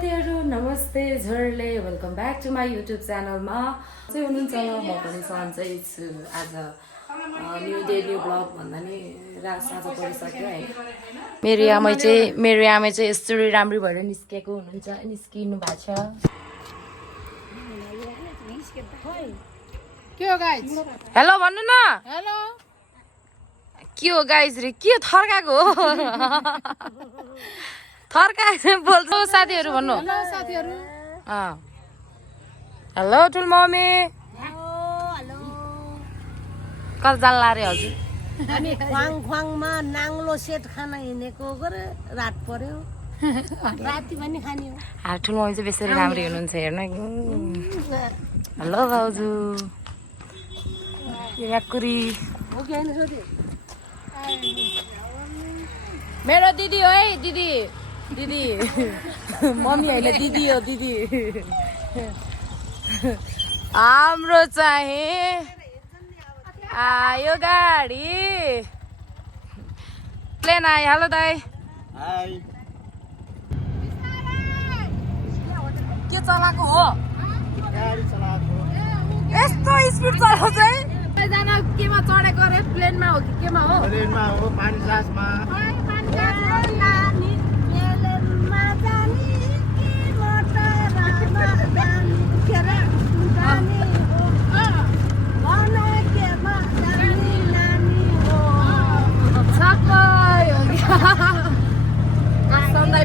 साथीहरु नमस्ते झरले welcome back to my YouTube च्यानलमा चाहिँ हुनुहुन्छ म पनि सन्चै छु। आज न्यू डे न्यू ब्लग भन्दा नि साँझ परिसक्यो हैन। मेरो आमै चाहिँ यस्तरी राम्री भएर निस्केको हुनुहुन्छ, निस्किनु भएको छ। के हो गाइस? हेलो भन्नु न। हेलो के हो गाइस रे? के थर्काको हो? थर्काएको बोल्छ साथीहरु भन्नु। हेलो साथीहरु। हेलो ठुल मम्मी। हेलो कता जाल्ला रे हजुर? हामी ख्वाङमा नाङ्लो सेट खान हिँडेको गरे रात पर्यो। राति पनि खाने हो। ठुल मम्मी चाहिँ बेसरी राम्री हुनुहुन्छ हेर्नु। हेलो भाउजू। याकुरी हो कि हैन सोधे? मेरो दिदी हो है, दिदी दिदी मम्मी होइन दिदी हो, दिदी। हाम्रो चाहिँ आयो गाडी, प्लेन आयो। हेलो दाइ। के चलाएको हो? यस्तो स्पिड चलाउँछ है। जना केमा चढेको रे? प्लेनमा हो कि केमा हो? प्लेनमा हो, पानी जहाजमा।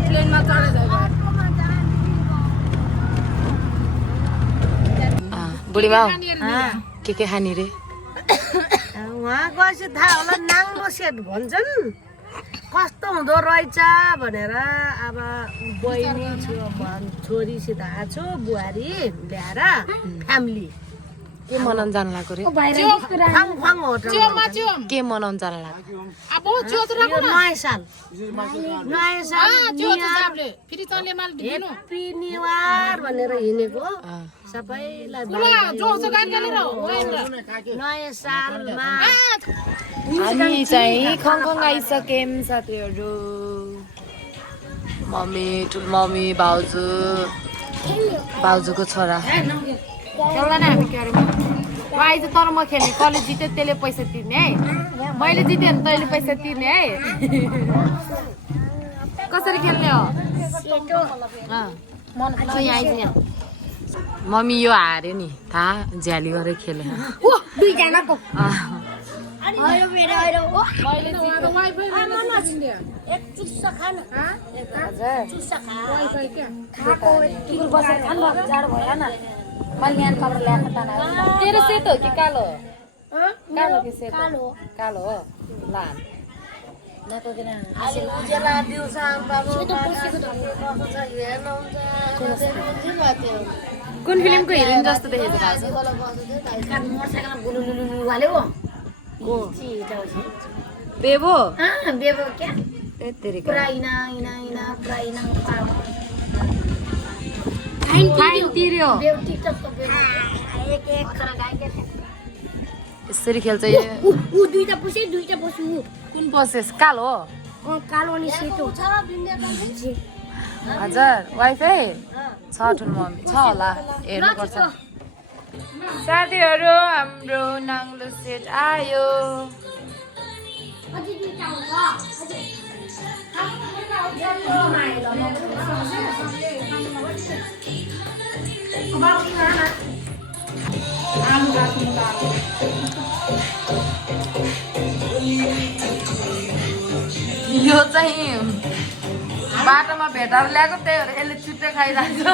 प्लेनमा चढेछ। बुढीमा के खाने रे? उहाँ गएपछि थाहा होला। नाङ्लो सेट भन्छन्, कस्तो हुँदो रहेछ भनेर। अब बहिनी छोरीसित आएको छु, बुहारी ल्याएर फ्यामिली के मनाउन जानु लाग्यो रे? ख्वाङ होटल के मनाउन जानु लाग्यो? अब जो त राख्नु न। नयाँ साल जो त साबले फेरि चले माल दिनु। हेप्पी न्यू इयर भनेर हिँडेको सबैलाई जो जो गाडी गालेर नयाँ सालमा। हामी चाहिँ खङखङ आइसक्यौँ साथीहरू। मम्मी, ठुल मम्मी, भाउजू, भाउजूको छोरा। खेल्दैन हामी के अरे आइज। तर म खेल्ने, कसले जित्यो त्यसले पैसा तिर्ने है। मैले जितेँ भने तैँले पैसा तिर्ने है। कसरी खेल्ने हो? यहाँ आइज यहाँ। मम्मी यो हार्यो नि, थाहा झ्याली गरेर खेले। दुईजनाको तेरो सेतो हो कि कालो? कालो कि सेतो? कालो हो। लान कुन फिल्मको हिरोइन जस्तो देखेको थाहा छ? बेबो क्या तेरिका फाइन तिर्यो। यसरी खेल्छ यो। दुईटा पुसे दुईटा पसु। कुन प्रोसेस? कालो हो? कालो अनि सेतो। हजुर वाइफाई छ ठुलो मम्मी छ होला, हेर्नुपर्छ। साथीहरू हाम्रो नाङ्लो सेट आयो। यो चाहिँ बाटोमा भेटाएर ल्याएको, त्यही भएर यसले छिट्टै खाइरहेको छ।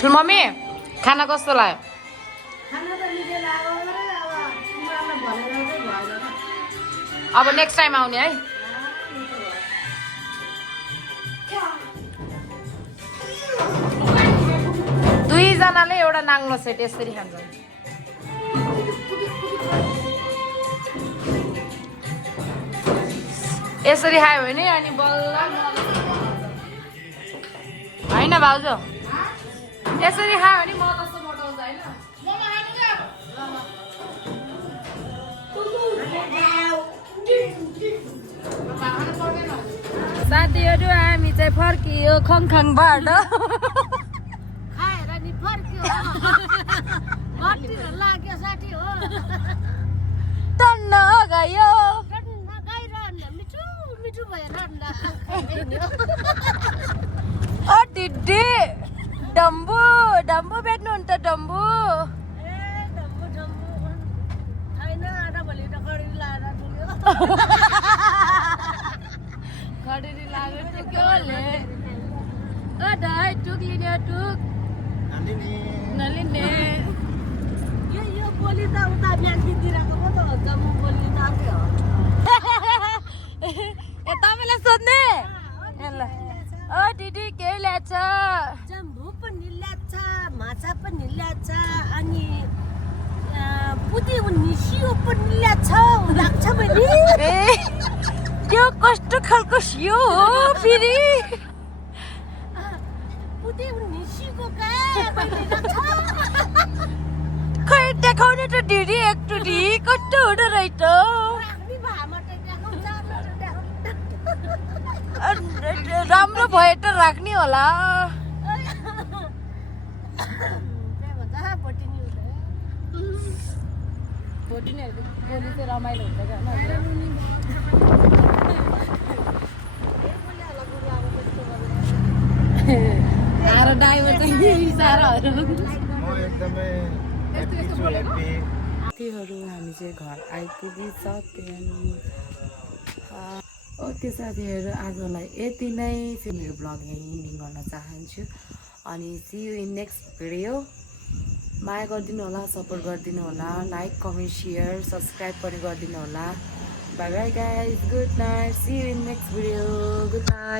ठुलो मम्मी खाना कस्तो लाग्यो? अब नेक्स्ट टाइम आउने है। दुईजनाले एउटा नाङ्लो सेट यसरी खान्छ। यसरी खायो भने अनि बल्ल होइन भाउजू यसरी खायो भने म कस्तो मोटाउँछ होइन साथीहरू हामी चाहिँ फर्कियो खङखाङबाट खाएर नि फर्क्यो घट्टीहरू लाग्यो साथी हो टन्न गयो गइरहनु मिठो मिठो भयो ओ दिदी डम्बु डम्बु बेच्नुहुन्छ डम्बु ए डम्बु डम्बु छैन आधा भोलि त खडेरी लाएर डुल्यो खडेरी लाग्यो टुक्योले ओ दाइ टुक लिने टुक नलिने यो बोली त उता बिहान दिदिरहेको पो त हो जम्मु बोली त अर्कै हो ए तपाईँलाई सोध्ने ओ दिदी के ल्याएछ जम्बु पनि ल्याछ माछा पनि ल्याछ अनि पुती उनी सियो पनि ल्याछ लाग्छ भने ए त्यो कस्तो खालको सियो हो फेरि पुती उनी सिको का पनि लाग्छ खै देखाउने त दिदी एकचोटि कस्तो हुँदो रहेछ राख्ने भामा त देखाउँछ राम्रो भए त राख्ने होला त्यही भन्छ भोटिनी हुँदैन भोटिनेहरूको बोली चाहिँ रमाइलो हुन्छ क्या आएर ड्राइभर चाहिँ इसाराहरू साथीहरू हामी चाहिँ घर आइपुगिसक्यौँ ओके साथीहरू आजलाई यति नै चाहिँ मेरो ब्लग यहीँ इन्डिङ गर्न चाहन्छु अनि see you in next video माया गरिदिनु होला सपोर्ट गरिदिनु होला लाइक कमेन्ट सेयर सब्सक्राइब पनि गरिदिनु होला bye bye guys good night see you in next video good night